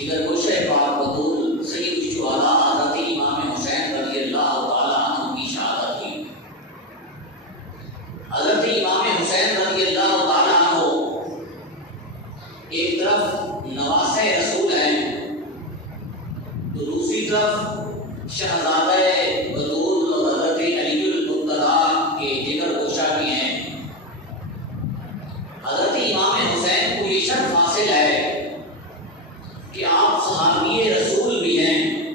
دیگر گوشہ پاک بطول سید الشہداء حضرت امام حسین رضی اللہ تعالیٰ عنہ کی شہادت ہوئی۔ حضرت امام حسین رضی اللہ تعالیٰ عنہ ایک طرف نواسہ رسول ہیں تو دوسری طرف شہزادہ بطول اور حضرت علی المرتضیٰ کے جگر گوشہ بھی ہیں۔ حضرت امام حسین کو یہ شرف حاصل ہے کہ آپ صحابی رسول بھی ہیں۔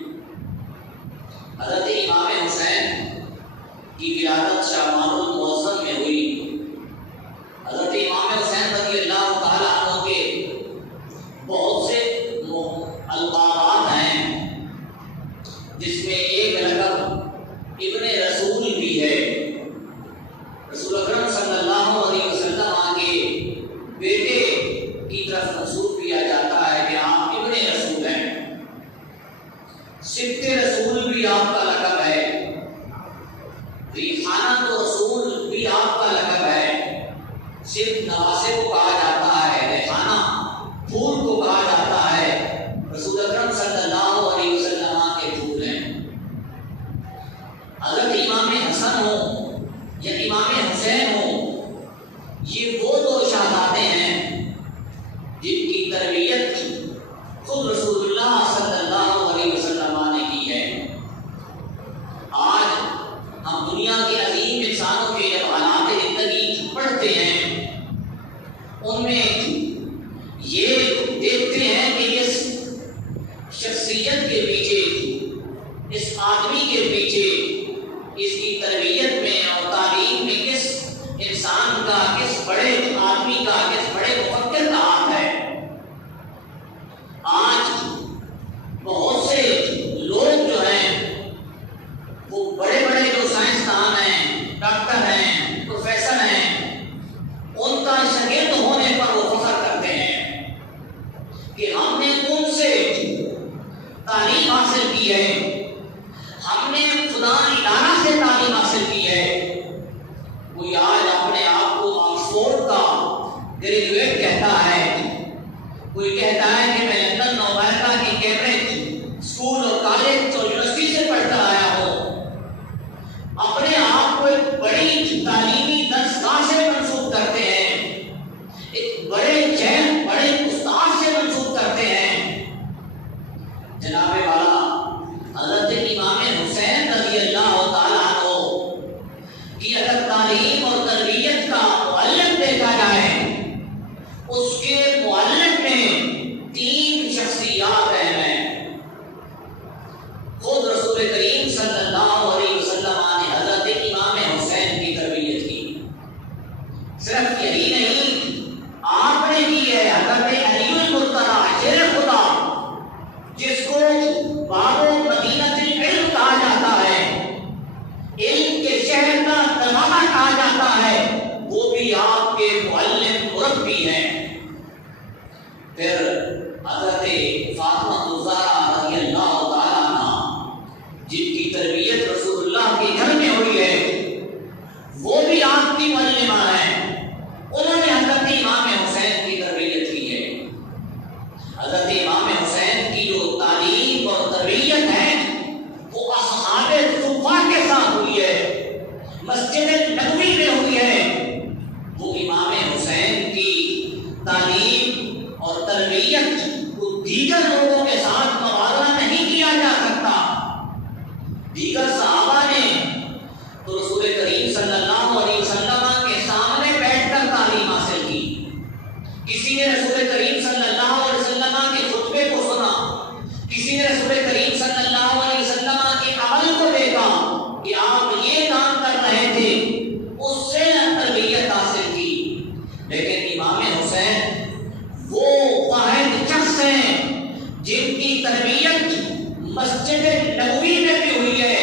حضرت امام حسین کی ولادت شعبان المعظم میں ہوئی۔ حضرت امام حسین رضی اللہ تعالیٰ عنہ کے بہت سے القابات ہیں، جس میں ایک لقب ابن رسول بھی ہے۔ رسول اکرم صلی اللہ علیہ وسلم کے بیٹے کی طرف منسوب کیا جاتا ہے کہ آپ ابن رسول ہیں۔ سبط رسول بھی آپ کا لقب ہے، ریحانہ رسول بھی آپ کا لقب ہے۔ صرف نواسے کو کہا جاتا ہے، ریحانہ پھول کو کہا جاتا ہے۔ رسول اکرم صلی اللہ علیہ وسلم کے پھول ہیں۔ حضرت امام حسن ہو یا امام حسین ہو، یہ وہ دو شہزادے ہیں جن کی تربیت خود رسول اللہ صلی اللہ علیہ وسلم نے کی ہے۔ آج ہم دنیا کے عظیم انسانوں کے جب حالات زندگی پڑھتے ہیں، ان میں یہ دیکھتے ہیں کہ اس شخصیت کے پیچھے، اس آدمی کے پیچھے، اس کی تربیت میں اور تعلیم میں کس انسان کا، کس بڑے آدمی کا، کس بڑے مفکر کا ہاتھ ہے۔ آج بہت سے لوگ جو ہیں وہ بڑے بڑے جو سائنسدان ہیں، ڈاکٹر ہیں، پروفیسر ہیں، ان کا شاگرد ہونے پر وہ فخر کرتے ہیں کہ ہم نے ان سے تعلیم حاصل کی ہے، ہم نے خدا ادارہ سے تعلیم حاصل کی ہے۔ کوئی آج اپنے آپ کو آکسفورڈ کا گریجویٹ کہتا ہے، کوئی کہتا ہے کہ میں لندن اور امریکہ کی کیمبرج اسکول اور کالج اور یونیورسٹی سے پڑھتا آیا ہوں۔ اپنے آپ کو ایک بڑی تعلیمی دستگاہ سے منسوب کرتے ہیں، ایک بڑے شیخ، بڑے استاد سے منسوب کرتے ہیں۔ جناب والا حضرت امام حسین رضی اللہ تعالیٰ عنہ کی اگر تعلیم اور تربیت کا معلم دیکھا جائے، اس کے معلم میں تین شخصیات ہیں۔ خود رسول کریم صلی اللہ علیہ وسلم نے حضرت امام حسین کی تربیت کی۔ صرف یہی نہیں، آپ نے کی ہے حضرت علی المرتضیٰ شیر خدا، جس کو باب مدینہ العلم کہا جاتا ہے، علم کے شہر کا دروازہ کہا جاتا ہے، وہ بھی آپ کے معلم مربی ہیں۔ پھر حضرت فاطمہ الزہرا رضی اللہ تعالیٰ عنہ، جن کی تربیت رسول اللہ کے گھر میں ہوئی ہے، وہ بھی آپ کی معلمہ ہیں۔ انہوں نے حضرت امام حسین کی تربیت کی ہے۔ حضرت امام حسین کی جو تعلیم اور تربیت ہے وہ اصحاب صفہ کے ساتھ ہوئی ہے، مسجد نبوی میں ہوئی ہے۔ وہ امام حسین کی تعلیم اور تربیت کو دیگر لوگوں کے ساتھ موازنہ نہیں کیا جا سکتا۔ دیگر صحابہ نے تو رسول کریم صلی اللہ علیہ وسلم کے سامنے بیٹھ کر تعلیم حاصل کی۔ کسی نے رسول کریم صلی اللہ علیہ وسلم کے خطبے کو سنا، کسی نے رسول کریم صلی اللہ علیہ وسلم کے عمل کو دیکھا کہ آپ یہ کام کر رہے تھے، اس سے تربیت حاصل کی۔ لیکن امام حسین وہ واحد شخص ہیں جن کی تربیت مسجد نبوی میں بھی ہوئی ہے،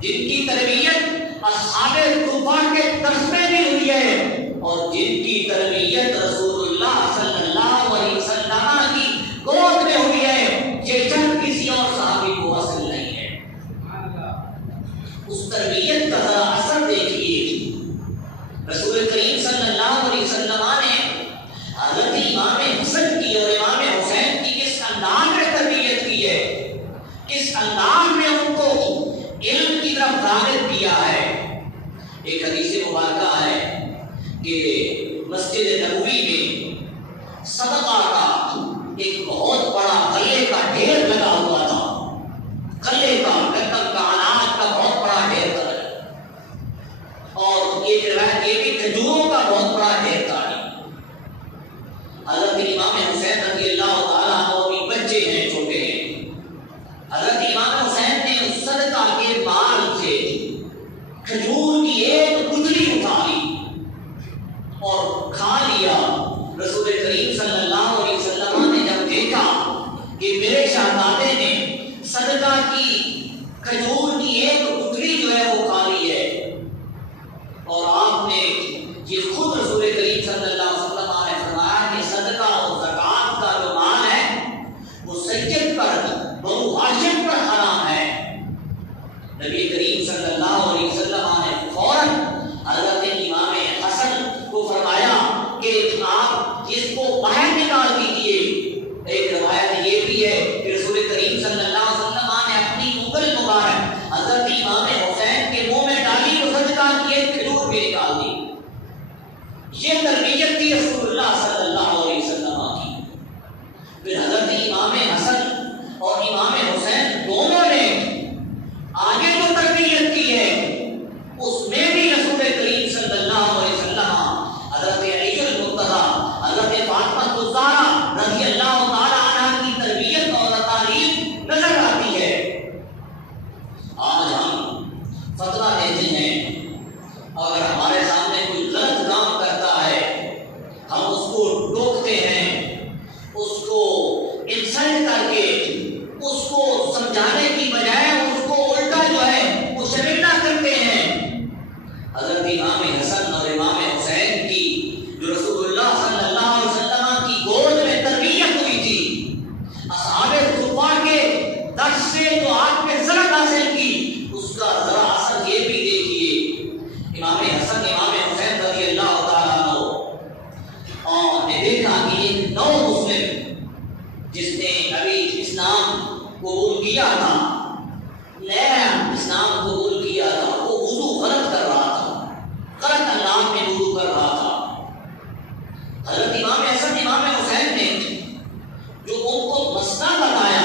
جن کی تربیت اصحاب صفہ کے درس میں بھی ہوئی ہے، اور جن کی تربیت رسول اللہ صلی اللہ علیہ وسلم کی گود میں ہوئی ہے۔ یہ شرف کسی اور صحابی کو حاصل نہیں۔ حضرت امام حسین رضی اللہ تعالیٰ عنہ بھی بچے ہیں، چھوٹے ہیں. حضرت امام حسین نے اس صدقہ کے مال سے کھجور کی ایک گٹھلی اٹھا لی اور کھا لیا. رسول کریم صلی اللہ علیہ وسلم نے جب دیکھا کہ میرے شہزادے نے صدقہ کی کھجور کی ایک گٹھلی جو ہے وہ کھا لی ہے، اور آپ نے یہ خود رسول کریم صلی اللہ علیہ وسلم نے فرمایا کہ صدقہ اور زکوٰۃ کا جو مال ہے وہ سید پر، بنو ہاشم پر حرام ہے. نبی کریم صلی اللہ علیہ وسلم نے فوراً حضرت امام حسن کو فرمایا کہ آپ اس کو باہر نکال دیجیے. ایک روایت یہ بھی ہے کہ رسول کریم صلی اللہ علیہ وسلم نے اپنی انگل مبارک حضرت امام حسین کے منہ میں ڈالی تو صدقہ کی ایک کھجور بھی نکال دی. یہ تربیت تھی رسول اللہ صلی اللہ علیہ وسلم کی. پھر حضرت امام حسن اور امام حسین دونوں نے آگے جو تربیت کی ہے اس میں بھی رسول کریم صلی اللہ علیہ وسلم حضرت علی المرتضیٰ حضرت فاطمہ الزہرا رضی اللہ تعالی عنہ کی تربیت اور تعلیم نظر آتی ہے. آج ہم فتویٰ دیتے ہیں اور اگر ہمارے سامنے کوئی غلط کام کرتا ہے ہم اس کو ٹوکتے ہیں، اس کو انسلٹ کر کے اس کو سمجھانے کی بجائے اس کو الٹا جو ہے وہ شرمندہ کرتے ہیں. حضرت امام حسن اور امام حسین کی جو رسول اللہ صلی اللہ علیہ وسلم کی گود میں تربیت ہوئی تھی، اصحاب صفا کے درس سے جو آپ نے سبق حاصل کی اس کا ذرا اثر یہ بھی دیکھیے. امام حسن امام حسین رضی اللہ تعالیٰ عنہ نے دیکھا کہ ایک نو مسلم جس نے ابھی اسلام قبول کیا تھا، نیا اسلام قبول کیا تھا، وہ وضو غلط کر رہا تھا، غلط انداز میں وضو کر رہا تھا. حضرت امام حسن امام حسین نے جو ان کو مسئلہ بتایا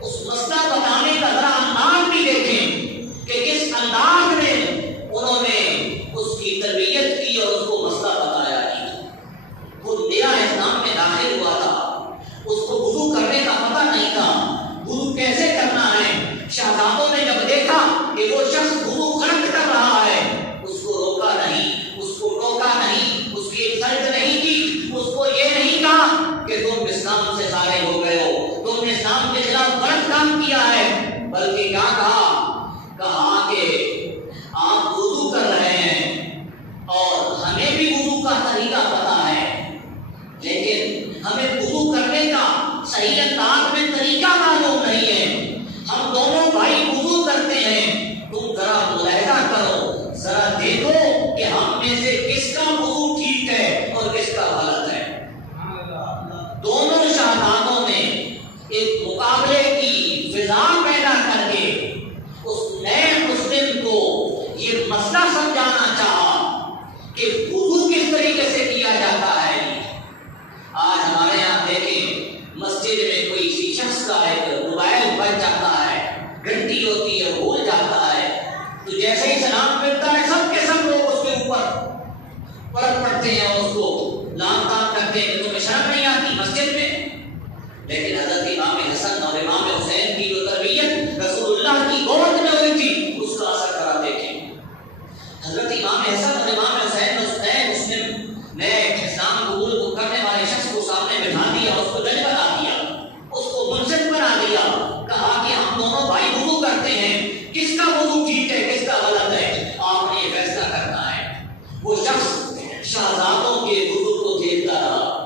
اس مسئلہ بتانے کا ذرا انداز بھی دیکھیں کہ کس انداز میں انہوں نے اس کی تربیت کی اور اس کو مسئلہ بتایا. وہ نیا اسلام میں داخل ہوا تھا، اس کو وضو کرنے کا پتہ نہیں تھا، وضو کیسے کرنا ہے. شہزادوں نے جب دیکھا کہ وہ شخص وضو غلط کر رہا ہے اس کو روکا نہیں، اس کو ٹوکا نہیں، اس کی انسلٹ نہیں کی، اس کو یہ نہیں کہا کہ تم اسلام سے خارج ہو گئے ہو، تم نے اسلام کے خلاف غلط کام کیا ہے، بلکہ کیا کہا کہ آپ وضو کر رہے ہیں اور ہمیں بھی وضو کا طریقہ پتا ہے، لیکن ہمیں وضو کرنے کا صحیح انداز میں طریقہ معلوم نہیں ہے. ہم دونوں بھائی وضو کرتے ہیں، تم ذرا ملاحظہ کرو، ذرا دیکھو کہ ہم میں سے کس کا وضو ٹھیک ہے اور کس کا غلط ہے. دونوں شہزادوں نے ایک مقابلے کی فضا پیدا کر کے اس نئے مسلم کو یہ مسئلہ سمجھانا چاہا کہ وضو کس طریقے سے کیا جاتا ہے. آج ہمارے یہاں دیکھیں مسجد میں کوئی سی شخص کا ایک موبائل بچ جاتا ہے، گھنٹی ہوتی ہے بھول جاتا ہے، تو جیسے ہی سلام پھرتا ہے سب کے سب لوگ اس کے اوپر پلٹ پڑتے ہیں اور اس کو لام تام کرتے ہیں کہ تمہیں شرم نہیں آتی مسجد میں. لیکن حضرت امام حسن اور امام حسین کی جو تربیت رسول اللہ کی گود میں ہوئی تھی اس کا اثر کرا دیکھیں. حضرت امام حسن اور امام حسین اس نئے مسلم نئے اسلام قبول کرنے والے شخص کو سامنے بٹھا دیا، اس کو جج بنا دیا، اس کو منصف بنا دیا، کہا کہ ہم دونوں بھائی وضو کرتے ہیں، کس کا وضو ٹھیک ہے کس کا غلط ہے، آپ نے یہ فیصلہ کرنا ہے. وہ شخص شہزادوں کے وضو کو دیکھتا رہا.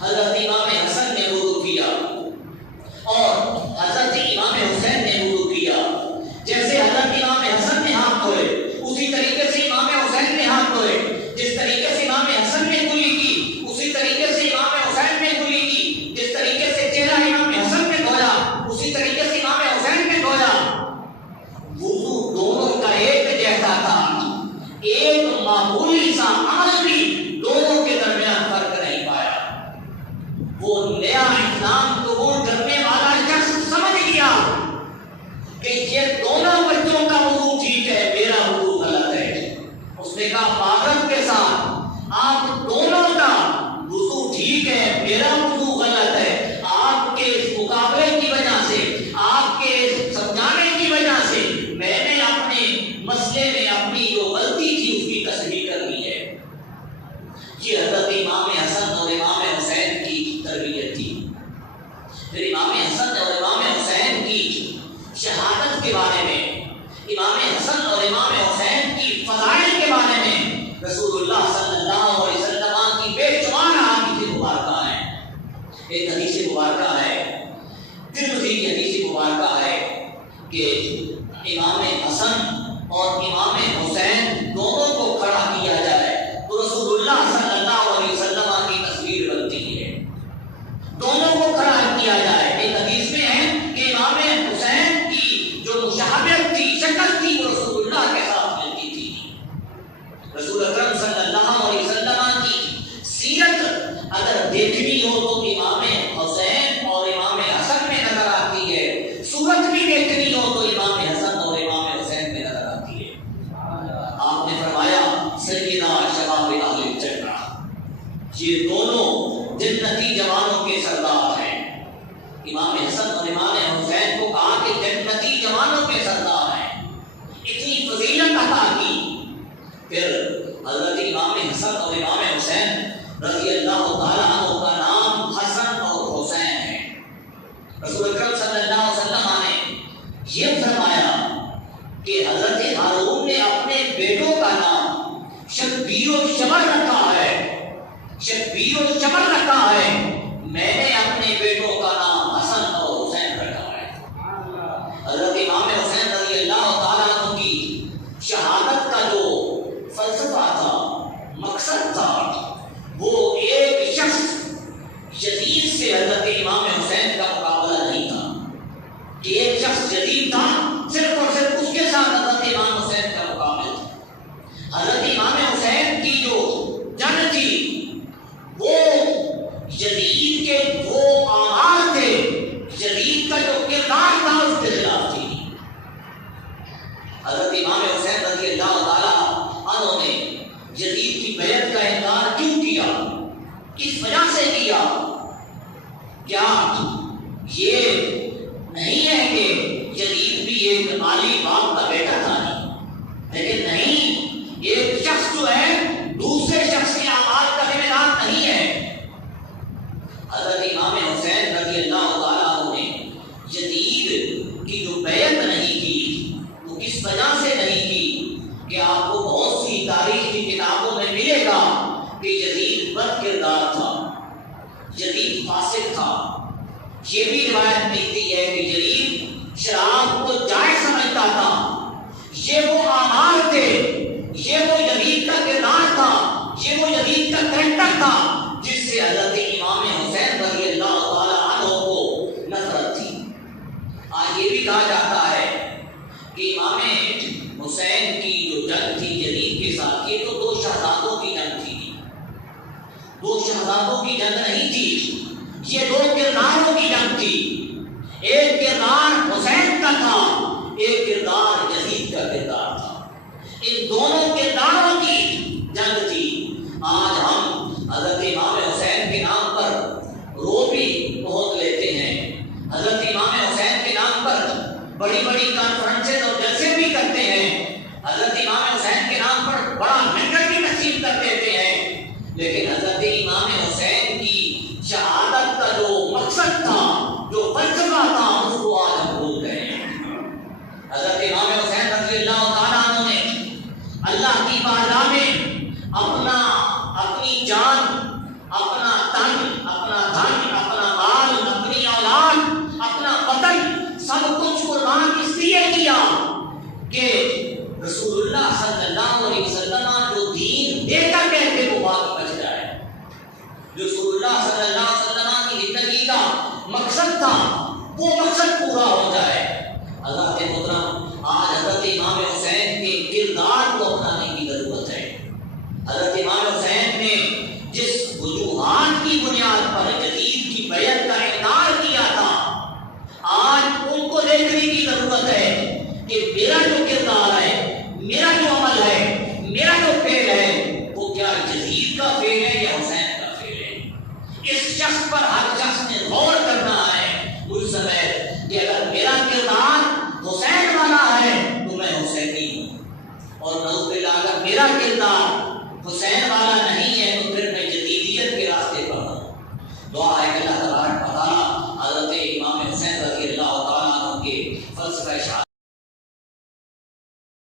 حضرت امام حسن نے وضو کیا اور حضرت امام حسین نے وضو کیا. جیسے حضرت امام حسن نے ہاتھ دھوئے اسی طریقے سے امام حسین نے ہاتھ دھوئے. جس طریقے سے امام حسن نے کلی کی اسی طریقے سے امام حسین نے کلی کی. جس طریقے سے چہرہ امام حسن نے دھویا اسی طریقے سے امام حسین نے دھویا. وضو دونوں کا ایک جیسا تھا، ایک معمولی سا آج بھی دونوں کے درمیان فرق نہیں پایا. وہ نیا اسلام قبول کرنے والا شخص سمجھ گیا کہ یہ دونوں بچوں کا وضو ٹھیک ہے، میرا وضو غلط ہے. اس نے کہا فاغت کے ساتھ آپ دونوں کا وضو ٹھیک ٹھیک ہے میرا وضو غلط ہے، آپ کے اس مقابلے کی وجہ سے، آپ کے سمجھانے کی وجہ سے میں نے اپنے مسئلے میں اپنی جو غلطی تھی اس کی تصحیح کر لی ہے۔ یہ حضرت امام حسن اور امام حسین کی تربیت تھی۔ پھر امام حسن اور امام حسین کی شہادت کے بارے میں، امام حسن اور امام حسین کی فضائل کے بارے میں رسول اللہ صلی اللہ علیہ وسلم کی بے شمار احادیث مبارکہ ہیں۔ ایک حدیث مبارکہ ہے، ترمذی کی حدیث مبارکہ ہے کہ امام حسن اور امام حسین دونوں کو کھڑا کیا جائے تو رسول اللہ صلی اللہ علیہ وسلم کی تصویر بنتی ہے۔ دونوں کو کھڑا کیا جائے، ایک حدیث میں ہے کہ امام حسین کی جو مشابہت تھی، شکل تھی، وہ رسول اللہ کے ساتھ ملتی تھی۔ رسول اکرم صلی اللہ علیہ وسلم کی سیرت اگر دیکھنی ہو تو امام حسین اور امام حسن میں نظر آتی ہے، صورت بھی دیکھنی ہو تو امام حسن اور امام حسین میں نظر آتی ہے۔ آپ نے فرمایا سیدنا شباب اہل الجنہ، یہ دونوں جنتی جوانوں کے سردار ہیں۔ امام حسن اور امام حسین کو کہا کہ جنتی جوانوں کے سردار ہیں، اتنی فضیلت عطا کی۔ پھر حضرت امام حسن اور امام حسین رضی اللہ تعالیٰ عنہ کا نام حسن اور حسین ہے۔ رسول اکرم صلی اللہ علیہ وسلم نے یہ فرمایا کہ حضرت ہارون نے اپنے بیٹوں کا نام شبیر و شمر رکھا ہے، شبیر و شمر رکھا ہے، میں نے اپنے بیٹوں کا نام حسن اور حسین رکھا ہے۔ حضرت امام حسین رضی اللہ تعالیٰ عنہ کی شہادت کا جو فلسفہ تھا، مقصد تھا، وہ ایک شخص جدید سے حضرت امام حسین کا مقابلہ نہیں تھا کہ ایک شخص جدید تھا، صرف اور صرف اس کے ساتھ حضرت امام حسین کا مقابلہ تھا۔ حضرت امام حسین کی جو جنگ تھی وہ جدید کے وہ اعمال تھے، جدید کا جو کردار تھا اس کے خلاف تھی۔ حضرت امام حسین رضی اللہ تعالیٰ عنہ نے جدید کی بیعت کا انکار کیوں کیا، کس وجہ سے کیا؟ کیا یہ نہیں ہے کہ جدید بھی ایک عالی باپ کا بیٹا تھا؟ لیکن نہیں، ایک شخص جو ہے دوسرے شخص کے اعمال کا ذمہ دار نہیں ہے۔ حضرت امام حسین رضی اللہ تعالیٰ عنہ نے جدید کی جو بیعت نہیں کی وہ کس وجہ سے نہیں کی کہ آپ کو بہت سی تاریخ کی کتابوں میں ملے گا کہ جدید بد کردار تھا، جدید فاسق تھا۔ یہ بھی روایت ملتی ہے کہ جدید شراب کو جائز سمجھتا تھا۔ یہ وہ اعمال تھے، یہ وہ جدید کا کردار تھا، یہ وہ جدید کا کریکٹر تھا جس سے حضرت امام حسین رضی اللہ تعالیٰ عنہ کو نفرت تھی۔ آج یہ بھی کہا جاتا ہے کہ امام حسین کی جو جنگ تھی جدید کے ساتھ، یہ تو دو شہزادوں کی جنگ تھی، دو شہزادوں کی جنگ نہیں تھی، یہ دو کرداروں کی جنگ تھی۔ ایک کردار حسین کا تھا، ایک کردار یزید کا کردار تھا۔ ان دونوں کرداروں کی جنگ تھی۔ آج ہم حضرت امام حسین کے نام پر رو بھی بہت لیتے ہیں، حضرت امام حسین کے نام پر بڑی بڑی کانفرنسز اور جلسے بھی کرتے ہیں، حضرت امام حسین کے نام پر بڑا لنگر بھی تقسیم کر دیتے ہیں، لیکن حضرت امام حسین کی شہادت کا جو مقصد تھا، جو فلسفہ تھا، اس کو آج ہم بھول گئے ہیں۔ حضرت امام حسین رضی اللہ تعالیٰ عنہ نے اللہ کی بارگاہ میں اپنی جان، اپنا تن، اپنا دھن، اپنا مال، اپنی اولاد، اپنا وطن، سب کچھ قربان اس لیے کیا کہ رسول اللہ صلی اللہ علیہ وسلم جو دین دے کر کہتے وہ بات بچ جائے۔ جو رسول اللہ صلی اللہ علیہ وسلم کی زندگی کا مقصد تھا وہ مقصد پورا ہو جائے۔ حضرت محترم، آج حضرت امام حسین کے کردار کو اپنانے کی ضرورت ہے۔ حضرت امام حسین نے جس وجوہات کی بنیاد پر جدید کی بیعت کا انکار کیا تھا، آج ان کو دیکھنے کی ضرورت ہے کہ میرا جو کردار ہے، میرا جو عمل ہے، میرا جو فعل ہے، وہ کیا جدید کا فعل ہے یا حسین کا فعل ہے؟ اس شخص پر ہر شخص نے غور کرنا ہے، ملزم ہے کہ اگر میرا کردار حسین والا ہے تو میں حسینی ہوں، اور نعوذ باللہ اگر میرا کردار حسین والا نہیں ہے تو پھر میں جدیدیت کے راستے پر ہوں۔ دعا ہے